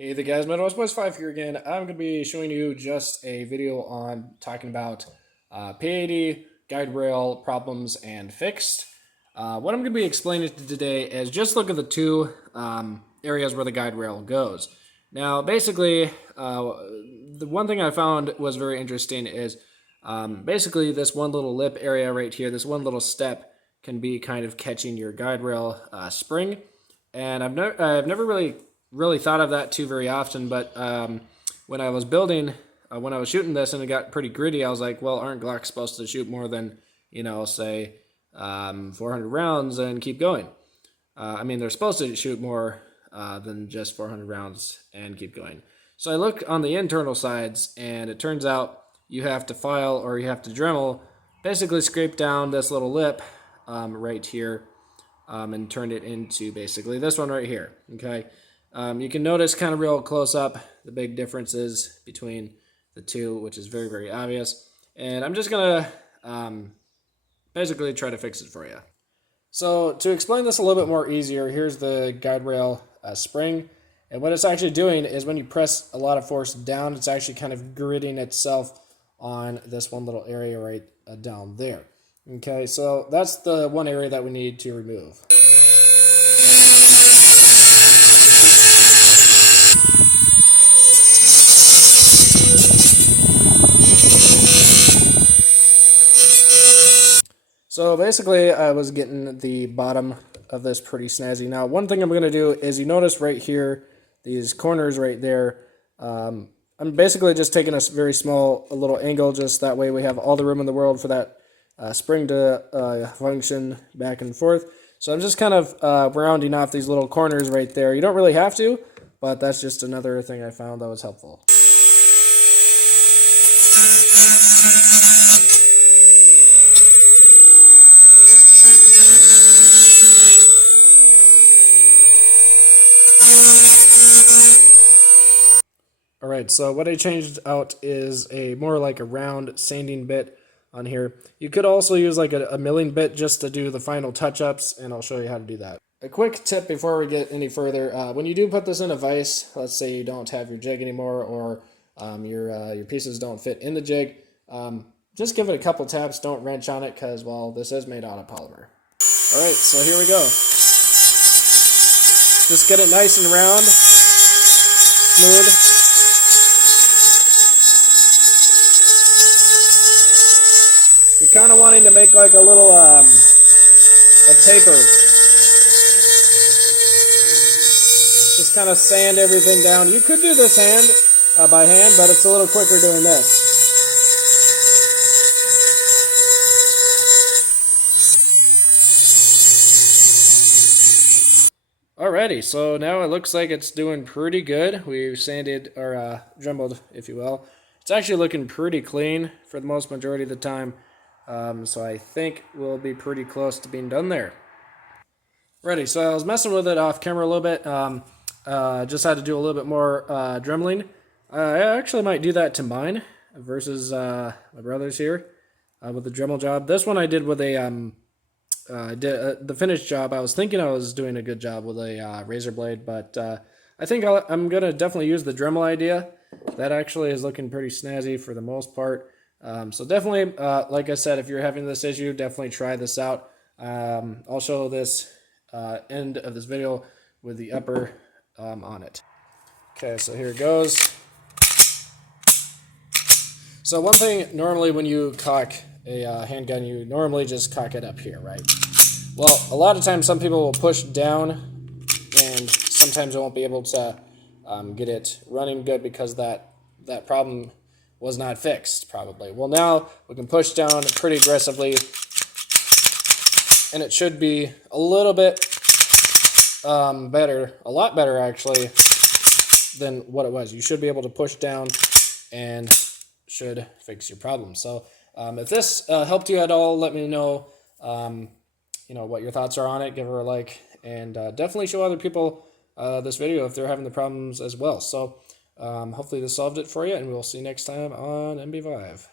Hey the guys, MetalWestBoys5 here again. I'm going to be showing you just a video on talking about P80, guide rail problems, and fixed. What I'm going to be explaining today is just look at the two areas where the guide rail goes. Now, basically, the one thing I found was very interesting is basically this one little lip area right here, this one little step can be kind of catching your guide rail spring. And I've never really thought of that too very often, but when I was building, when I was shooting this and it got pretty gritty, I was like, well, aren't Glocks supposed to shoot more than, say 400 rounds and keep going? I mean, they're supposed to shoot more than just 400 rounds and keep going. So I look on the internal sides, and it turns out you have to file, or you have to Dremel, basically scrape down this little lip right here and turn it into basically this one right here, okay? You can notice kind of real close up the big differences between the two, which is very, very obvious. And I'm just going to basically try to fix it for you. So to explain this a little bit more easier, here's the guide rail spring. And what it's actually doing is when you press a lot of force down, it's actually kind of gritting itself on this one little area right down there. Okay, so that's the one area that we need to remove. So basically, I was getting the bottom of this pretty snazzy. Now, one thing I'm going to do is, you notice right here, these corners right there, I'm basically just taking a very small little angle, just that way we have all the room in the world for that spring to function back and forth. So I'm just kind of rounding off these little corners right there. You don't really have to, but that's just another thing I found that was helpful. Alright, so what I changed out is a more like a round sanding bit on here. You could also use like a milling bit just to do the final touch-ups, and I'll show you how to do that. A quick tip before we get any further, when you do put this in a vise, let's say you don't have your jig anymore, or your pieces don't fit in the jig, just give it a couple taps, don't wrench on it, because, well, this is made out of polymer. Alright, so here we go. Just get it nice and round, smooth. You're kind of wanting to make like a little, a taper. Just kind of sand everything down. You could do this by hand, but it's a little quicker doing this. Alrighty, so now it looks like it's doing pretty good. We've sanded, or dremeled, if you will. It's actually looking pretty clean for the most majority of the time. So I think we'll be pretty close to being done there. Ready, so I was messing with it off camera a little bit. Just had to do a little bit more dremeling. I actually might do that to mine versus my brother's here with the Dremel job. This one I did with a the finished job. I was thinking I was doing a good job with a razor blade, but I think I'm gonna definitely use the Dremel idea. That actually is looking pretty snazzy for the most part. So definitely, like I said, if you're having this issue, definitely try this out. I'll show this end of this video with the upper on it. Okay, so here it goes. So one thing, normally when you cock a handgun, you normally just cock it up here, right? Well, a lot of times some people will push down, and sometimes they won't be able to get it running good because that problem was not fixed, probably. Well, now we can push down pretty aggressively, and it should be a little bit better, a lot better actually, than what it was. You should be able to push down and should fix your problem. So if this helped you at all, let me know, what your thoughts are on it. Give her a like, and definitely show other people this video if they're having the problems as well. So hopefully this solved it for you, and we'll see you next time on MB5.